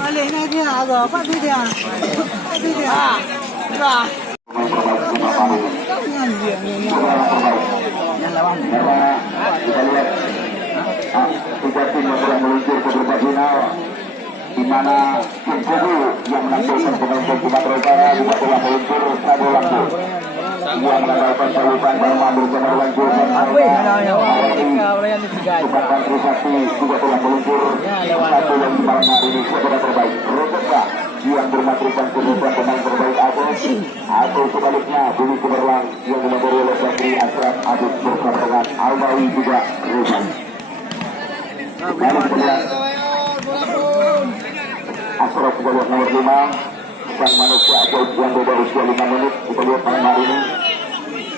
Alih na dia agak apa dia? Dia. Bah. Yang lawan. Kita lihat tiga tim yang sedang meluncur ke babak final, di mana tim Kubu yang menampilkan pemain Sumatera Utara juga telah meluncur satu langsung. Yang mengandalkan pelukan Bama bersama dengan Jurgen Tukang Trisakti juga telah meluncur satu yang di malam hari ini saudara terbaik. Rokoka yang bermatrikan kebutuhan pemain terbaik atau sebaliknya Bumi Cemerlang yang dimadari oleh Bakri Asraf Abid bersama dengan Almawi juga Rusan. Lalu kemudian Asraf juga lihat nomor 5 sang manusia ajaib yang beda usia 5 menit. Kita lihat malam hari ini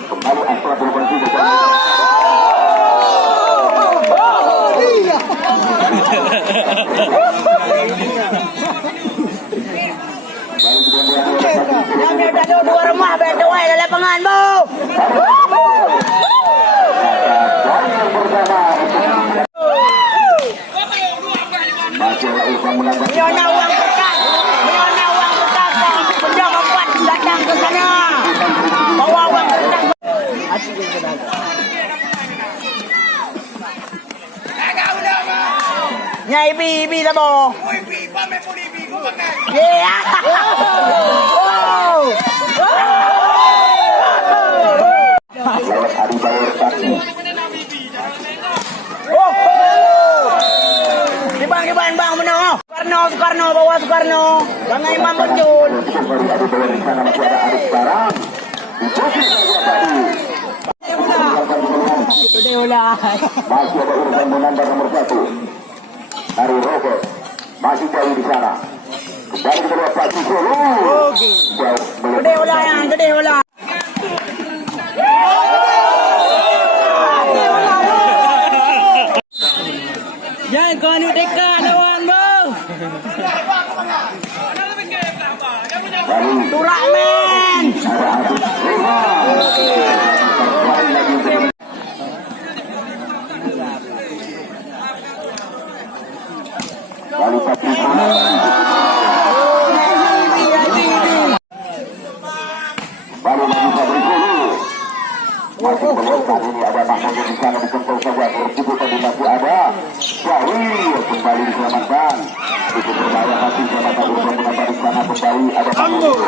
kembali Asraf berhenti bersama Yang ada dua rumah berdua di lapangan, Bu. Menyona uang berkah, penjaga kuat datang ke sana. Bawa uang berkah. Nyai bibi lah, Bu. Yeah. Bang benar. Soekarno bawa Soekarno. Jangan Imam muncul. Itu dia ulah. Masih ada urusan menambah nomor 1 dari Robert. Masih jauh di sana. Kembali ke bawah Pak Solo. Gede ulah yang gede ulah. Jangan kau ni dekat lawan bang. Turak men. Lalu Patri baru lagi Patri masih berlokal ini ada Mahmud di sana disentuh saja berjubuk tadi masih ada Syahrir kembali diselamatkan itu berbahaya masih sama tabur menambah di sana kembali ada Mahmud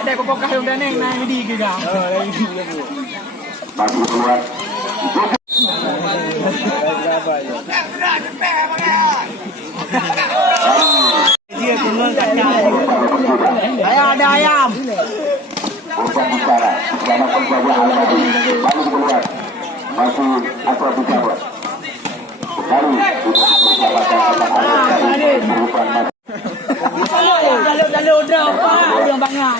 Dah pokok yang dah neng naik di juga. masih keluar Dia keluar kacang. Ada ayam. bukan bicara selama penjaga Al-Madi lalu keluar masih Asraf bicara baru Lalu dah apa yang banyak.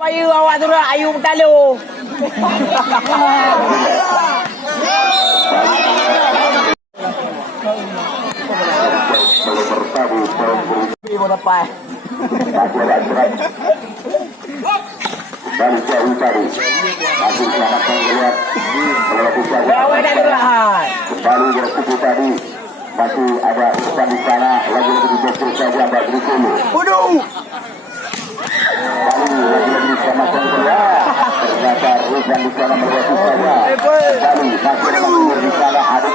Ayu awak tu lah, ayu bertalu. Mau dapat. Baru jauh tadi masih selamatkan keluar melewati saja kembali berkubu tadi masih ada urusan di sana lagi-lagi dibekul saja Mbak Grikulu lagi diselamatkan keluar ternyata urusan di sana melewati saja kembali masih mengalir di sana adik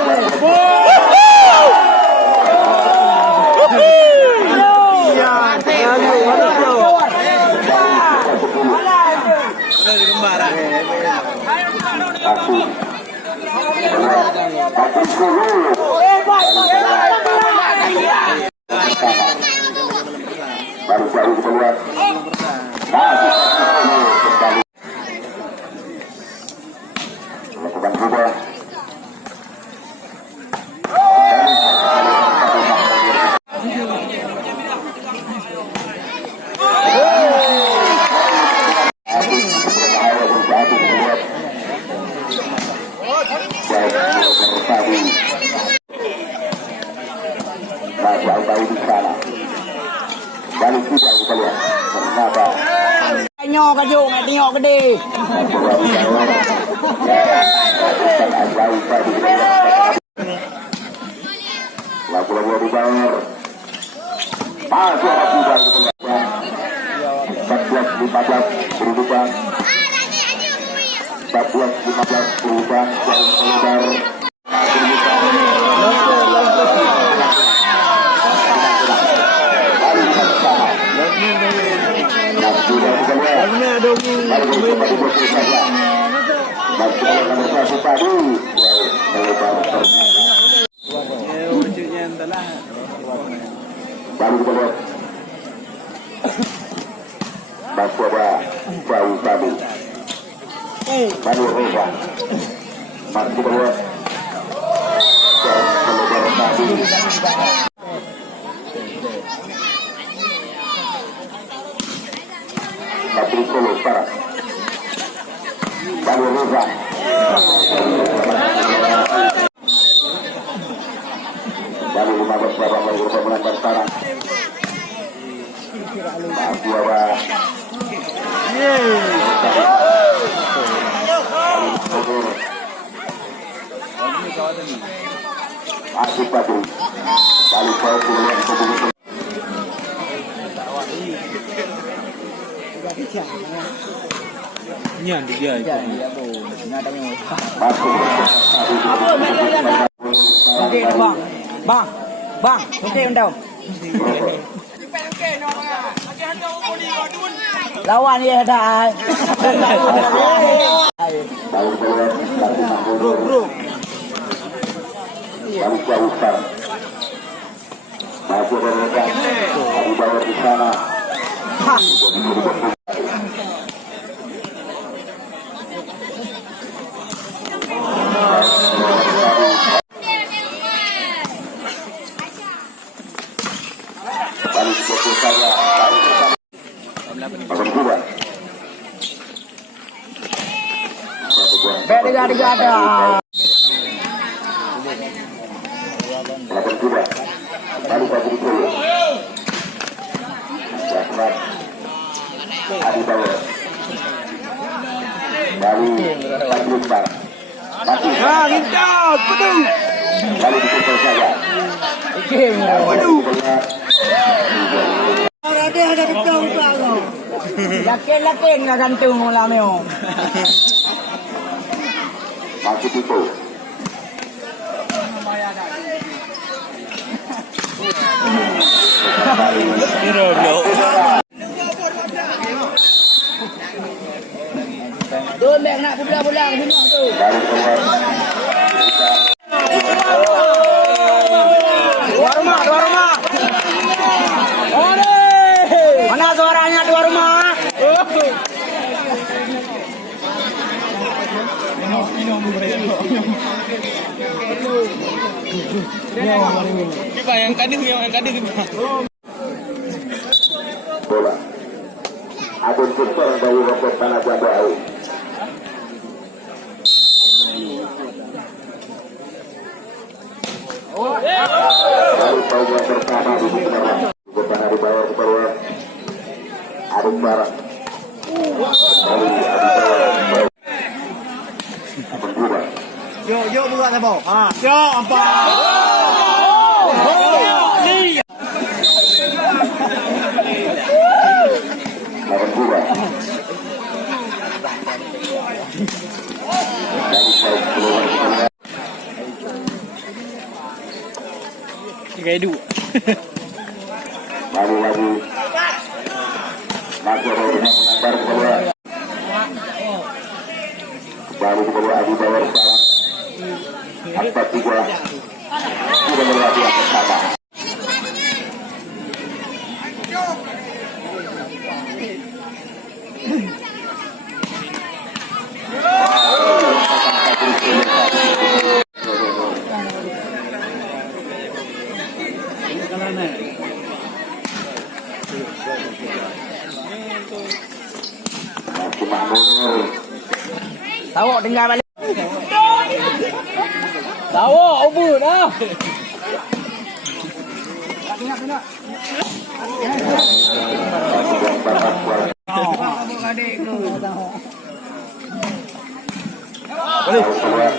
baru jauh keluar kembali melakukan berubah Al-Bayi di sana. Balik tidak kita lihat. Ternyata Nyok tajuk nak tengok gede. Lagu-lagu di bawah. Masih ada juga 14-15 kedudukan. 14-15 kedudukan yang melebar. Baru kita lihat masih ada jauh tadi baru Reza masih kita lihat jauh tadi Patri Solo Barat baru Reza baru 15 berapa berapa melempar sekarang masih ada Asik Patri balik ke pilihan kebutuhan Nyan dia itu. Okey bang. Bang, okey undang. Lawan dia dah. bro balik jauh sekarang masih ada mereka di bawah di sana balik ke saja balik juga Beda ada. Lapan juga baru Patri Solo Jasrat Adi Bawah baru Patri Bar masih Kita betul. baru dikumpul saja Okey. Ada dekat utang kau. Lakin nak gantung lah meo. masih itu Tu mek nak bola-bola semua tu. baru keluar Dua rumah. Mana suaranya dua rumah? Yang kadang bola Adun Pusper dari Roket Tanah Jabau baru poin yang pertama di sebelah Tanah di bawah keluar Adun Barat baru Adi Bawah berubah Yo buat apa? Yo apa? lawan dua dari poin keluar kayak dua. baru lagi masih ada yang menambah keluar baru keluar Adi Bawah sekarang 4-3 sudah berlatih yang pertama masih Mahmud Tahu dengar balik. Tahu ubur dah. masih yang 4-4 Adik tu. Keluar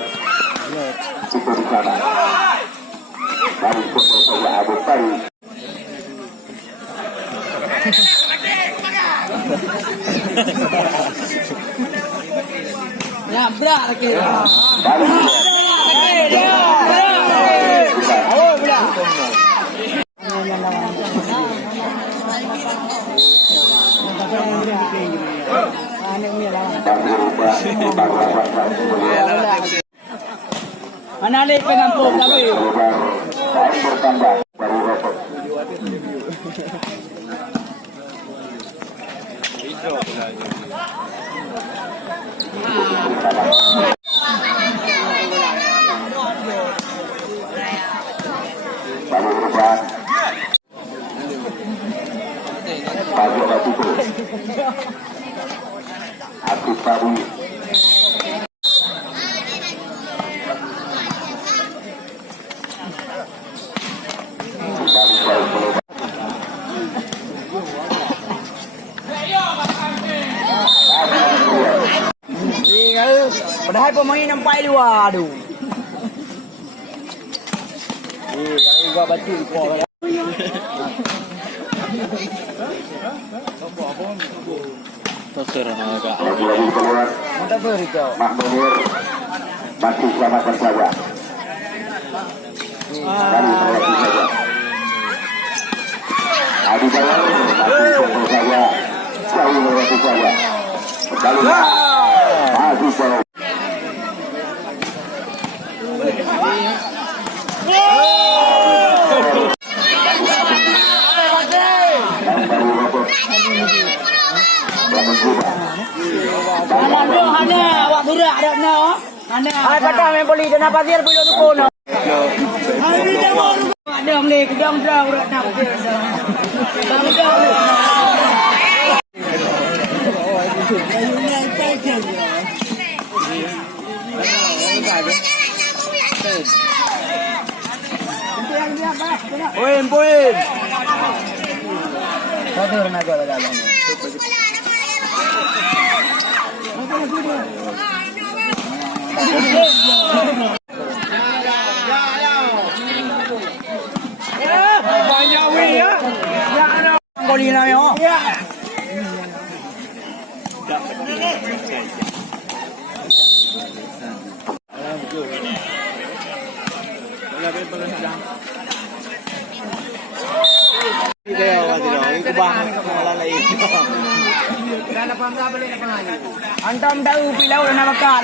itu di sana. Dari Sumber Saja Abu Tari. Ya, berak lagi. Dari Oh, berak. Mana ada pengampung tapi. bertambah dari Rotot. Lalu berubah. Bagi Batu Aku tadi Padahal pemain nampak luar tu. Kali gua batu kau. Terserah agak. lagi keluar. Mata beri kau. Mahmudin masih selamatkan saja. Kali melewati saja. Adi Bayar masih selamatkan saja. Jauh melewati saja. Kembali masih jauh. Hana awak burak dak no. Hana. Ai patah main boli dan apa dia boleh tu kono. Ai dia mau ada boleh kedang dah urat nak dia. Bang dah. Ayunya cek je. Poin, poin. Satu nak gol dalam. Banyak weh ya. Goli na yo. Antam tahu pilau dan bakar.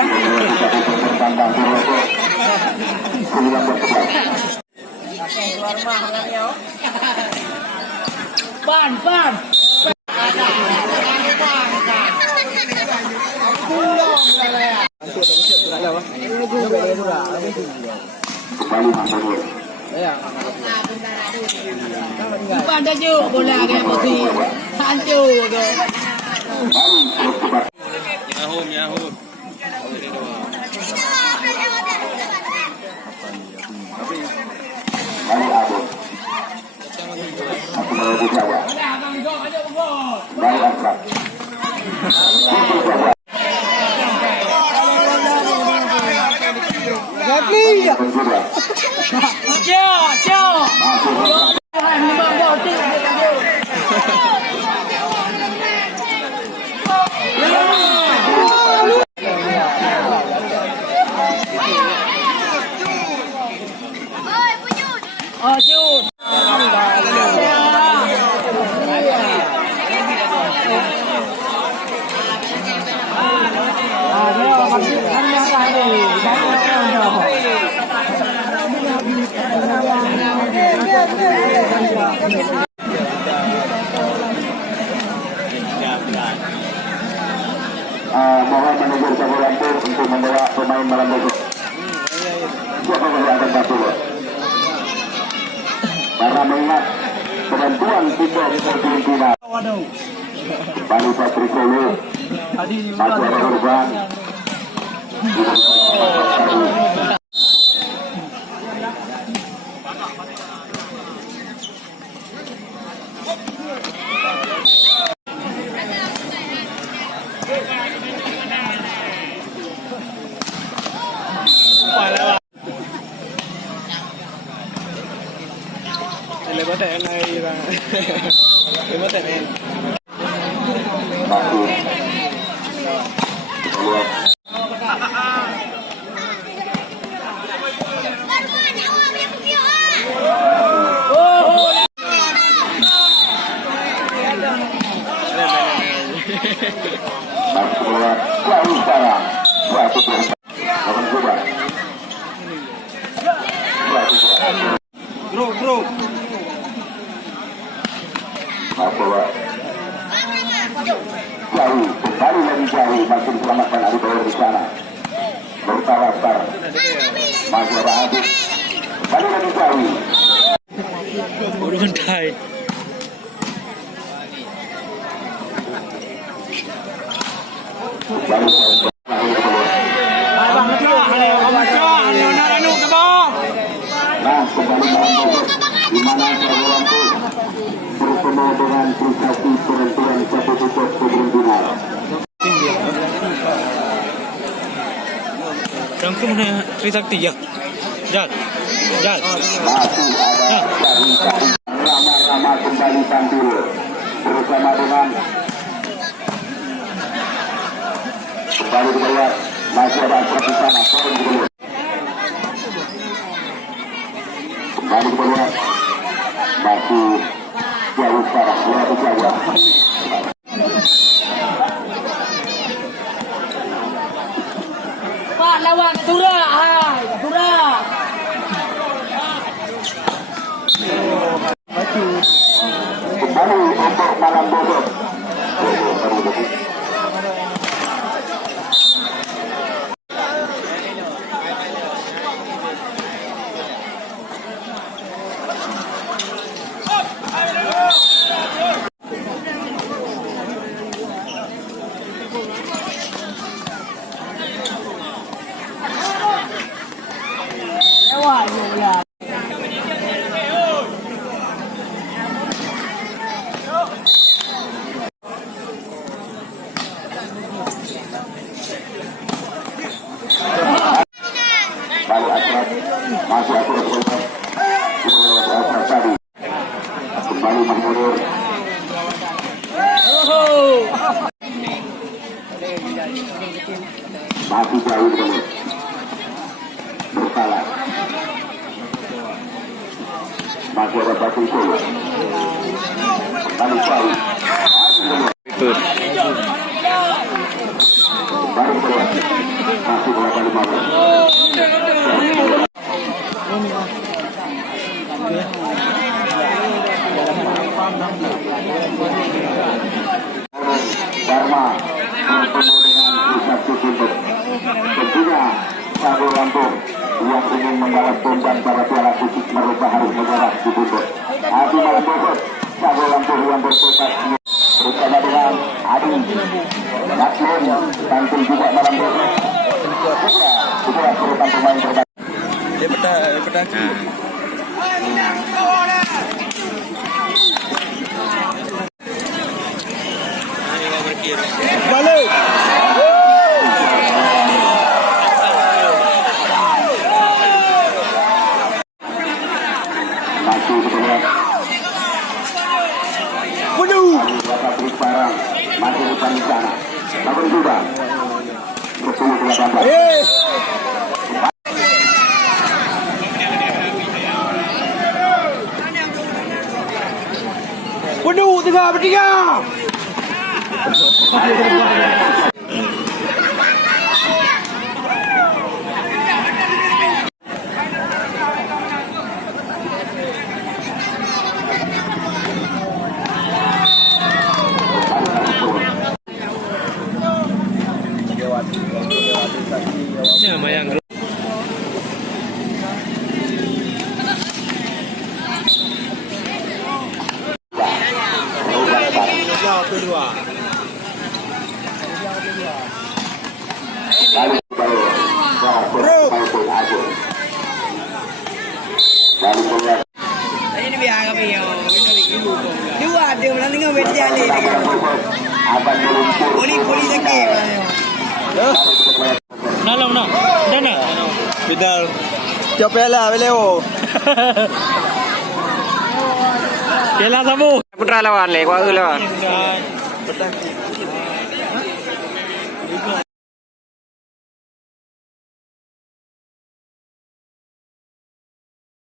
Pan, pan. Pada je bola ke mesti hancur ke. Yahoo. Kali Abu. Aku melewati saja. Dari Asraf. Jadi. Ciao. Oh, Jun. Mohon manajer Saburantur untuk membawa pemain malam besok. Siapa yang akan satu? Karena mengingat penentuan tiga pimpinan. Bali Patrikolo, Masih ada korban. lepas tak yang air bang. Lepas tak yang. Masih. Keluar. Masih keluar. Jauh sekarang. Suatu perempuan. Lawan coba. Bro. Bawa jauh, kembali lagi jauh, masih diselamatkan Adi Bawar di sana. Bertawatar, masih ada Adi, kembali lagi jauh. Baru bentai. Kembali jauh. Nah, kembali melanjut, di mana Sagolanto bertemu dengan Trisakti penentuan 1-1 sebelum final. Rangkum mana Trisakti ya? Jal. Masih ada cari-cari Rama kembali tampil bersama dengan kembali dibayar. Masih ada Ashraf di sana, poin kedua. Kembali keluar, masih jauh sekarang, berapa jauh? Pak lawan Tura, Tura. Kembali untuk malam besok. Lewat je pula. Baru Ashraf, masih Ashraf berubah. Ashraf tadi. Kembali menurun. Masih jauh dulu. Bersalah. Masih ada Batu Solo. Kembali jauh. Betul. Baru keluar. Masih berapa 15. Dharma bertemu dengan Trisakti Pintu. Tentunya Sagolanto yang ingin membalas dendam pada Piala Fisik mereka harus menyerah di Pintu. Adi malam besok Sagolanto yang bertekad bersama dengan Adi Nasrin tampil juga malam besok. Itulah urutan pemain terbaik. Dia petang. Balik. Masih keluar. Waduh. Patrik Barang masih depan di sana. Lawan juga. 10-18. Waduh, 3-3. Ya, mayang. Kedua. Ini biar kami yang dua dia malah tengah berjalan. Poli sakit. Nalong na. Dana. Final. Chao pela, veleo. Piala Sabu. Putra lawan le, kuat lawan.